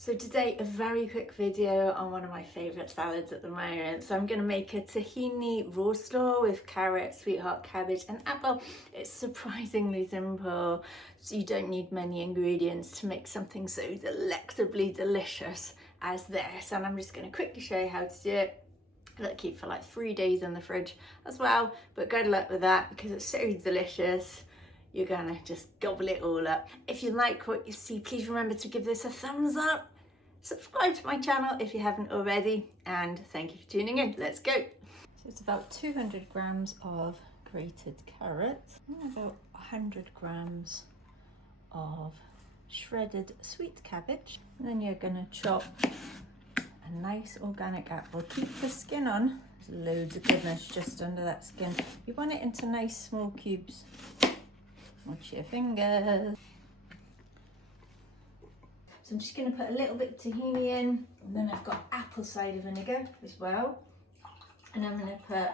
So today, a very quick video on one of my favourite salads at the moment. So I'm going to make a tahini raw slaw with carrot, sweetheart cabbage and apple. It's surprisingly simple, so you don't need many ingredients to make something so delectably delicious as this. And I'm just going to quickly show you how to do it. It'll keep for like 3 days in the fridge as well, but good luck with that because it's so delicious. You're gonna just gobble it all up. If you like what you see, please remember to give this a thumbs up. Subscribe to my channel if you haven't already, and thank you for tuning in. Let's go. So it's about 200 grams of grated carrot and about 100 grams of shredded sweet cabbage. And then you're gonna chop a nice organic apple. Keep the skin on. There's loads of goodness just under that skin. You want it into nice small cubes. Watch your fingers. So I'm just going to put a little bit of tahini in, and then I've got apple cider vinegar as well, and I'm going to put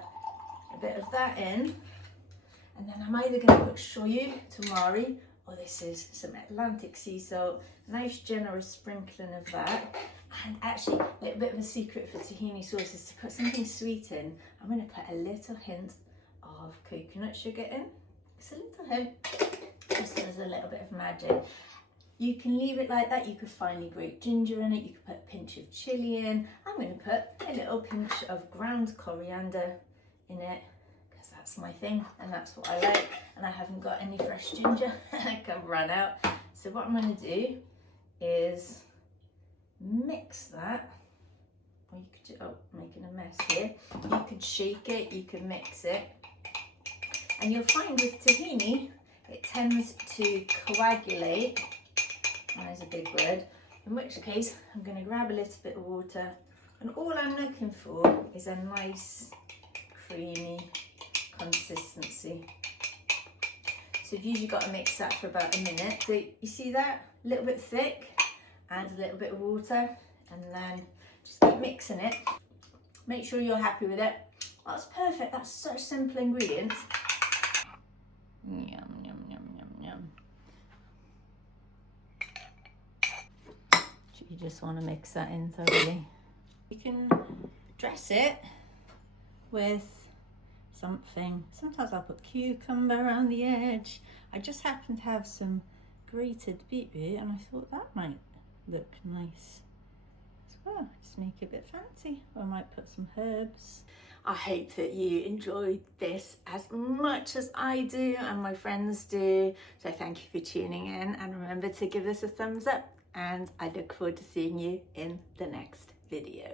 a bit of that in, and then I'm either going to put shoyu, tamari, or this is some Atlantic sea salt. Nice generous sprinkling of that. And actually a little bit of a secret for tahini sauce is to put something sweet in. I'm going to put a little hint of coconut sugar in. It's a little hint, just as a little bit of magic. You can leave it like that. You could finely grate ginger in it. You could put a pinch of chili in. I'm going to put a little pinch of ground coriander in it because that's my thing and that's what I like. And I haven't got any fresh ginger. I can run out. So what I'm going to do is mix that. Or you could, oh, making a mess here. You could shake it. You could mix it. And you'll find with tahini, it tends to coagulate. That is a big word. In which case, I'm going to grab a little bit of water. And all I'm looking for is a nice, creamy consistency. So you've usually got to mix that for about a minute. So you see that? A little bit thick. Add a little bit of water. And then just keep mixing it. Make sure you're happy with it. That's perfect. That's such simple ingredients. Yum, yum, yum, yum, yum. You just want to mix that in thoroughly. You can dress it with something. Sometimes I'll put cucumber around the edge. I just happen to have some grated beetroot and I thought that might look nice as well. Just make it a bit fancy. Or I might put some herbs. I hope that you enjoyed this as much as I do and my friends do. So thank you for tuning in, and remember to give this a thumbs up, and I look forward to seeing you in the next video.